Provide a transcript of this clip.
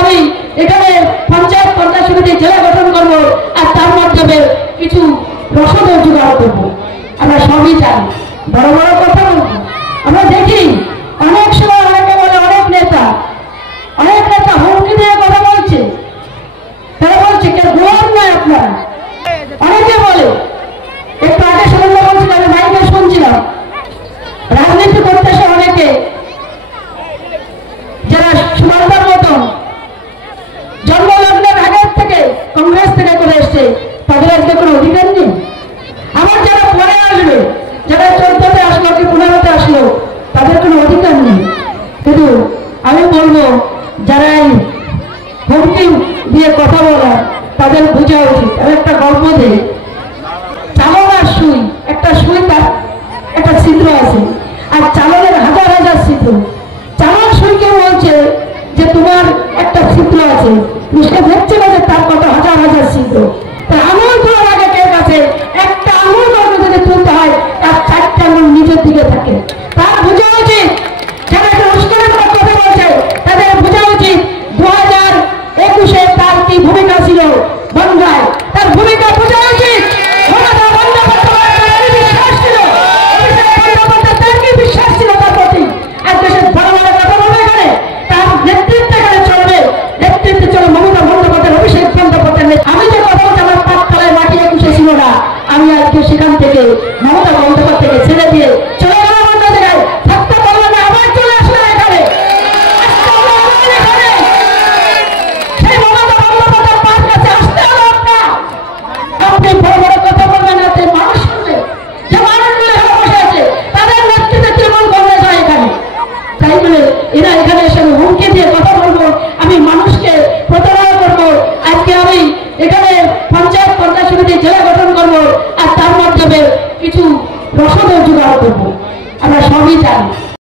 আমি এখানে পঞ্চায়েত পঞ্চায়েত সমিতি জেলা গঠন করব আর তার মাধ্যমে কিছু রসদের জোগাড় করবো। আমরা সবই জানি, বড় বড় কথা বলবো। আমরা দেখি অনেক সময় অনেকে বলে অনেক নেতা হুমকি দিয়ে কথা বলছে, তারা বলছে কেউ গোয়ার নয় আপনারা। অনেকে বলে, একটু আগে শুনলে বলছিল, আমি মাইকে শুনছিলাম, রাজনীতি করতে এসে অনেকে যারা সুমানদার মতন জন্মলগ্নের আগের থেকে কংগ্রেস থেকে করে এসছে, তাদের আজকে কোনো অধিকার নেই। আবার যারা পরে আসবে, যারা 14তে আসলো কি 15তে আসলো, তাদের কোনো অধিকার নেই। কিন্তু আমি বলবো যারা এই হুমকি দিয়ে কথা বলা, তাদের বোঝা উচিত। আমি একটা গল্প দিই, চালন আর সুই, একটা সুই তার একটা ছিদ্র আছে, আর চালনের হাজার হাজার ছিদ্র। চালন সুইকে বলছে যে তোমার একটা ছিদ্র আছে, সে দেখছে না যে তার কত হাজার হাজার ছিদ্র। তা আঙুল তোলার আগে কে কাছে একটা আঙুল যদি তুলতে হয়, তার 4টে আঙুল নিচের দিকে থাকে। তার বোঝা উচিত, যারা উস্কানের কথা বলছে তাদের বোঝা উচিত 2021-এ তার কি ভূমিকা ছিল বনগাঁয়, তার ভূমিকা বোঝা উচিত। মমতা বন্দ্যোপাধ্যায় বিশ্বাস ছিল, অভিষেক বন্দ্যোপাধ্যায় তার কি বিশ্বাস ছিল তার প্রতি। আর দেশের বড় বড় কথা বলবে এখানে, তার নেতৃত্বে এখানে চলবে, নেতৃত্বে চলে মমতা বন্দ্যোপাধ্যায়, অভিষেক বন্দ্যোপাধ্যায়। আমি যে কথা বলছি, আমার পাঠশালায় মাটি 21-এ ছিল না, আমি আজকে সেখান থেকে মমতা বন্দ্যোপাধ্যায়কে ছেড়ে দিয়ে চলে গেলাম অন্য জায়গায়। থাকতে পারলাম না, আবার চলে আসলাম এখানে। সেই মমতা বন্দ্যোপাধ্যায় পাঁচ কাছে আসতে হলো আপনার। আপনি বড় বড় কথা বলবেন না, মানুষ শুনবে, যে মানুষগুলো এখানে বসে আছে তাদের নেতৃত্বে তৃণমূল কংগ্রেস হয় এখানে। তাই বলে এরা এখানে এসে হুমকি দিয়ে কথা বলবো, আমি মানুষকে প্রতারণা করবো। আজকে আমি এখানে পঞ্চায়েত পঞ্চায়েত সমিতি জেলা গঠন করবো আর তার মাধ্যমে কিছু রসদের জোগাড় করবো। আমরা সবই জানি।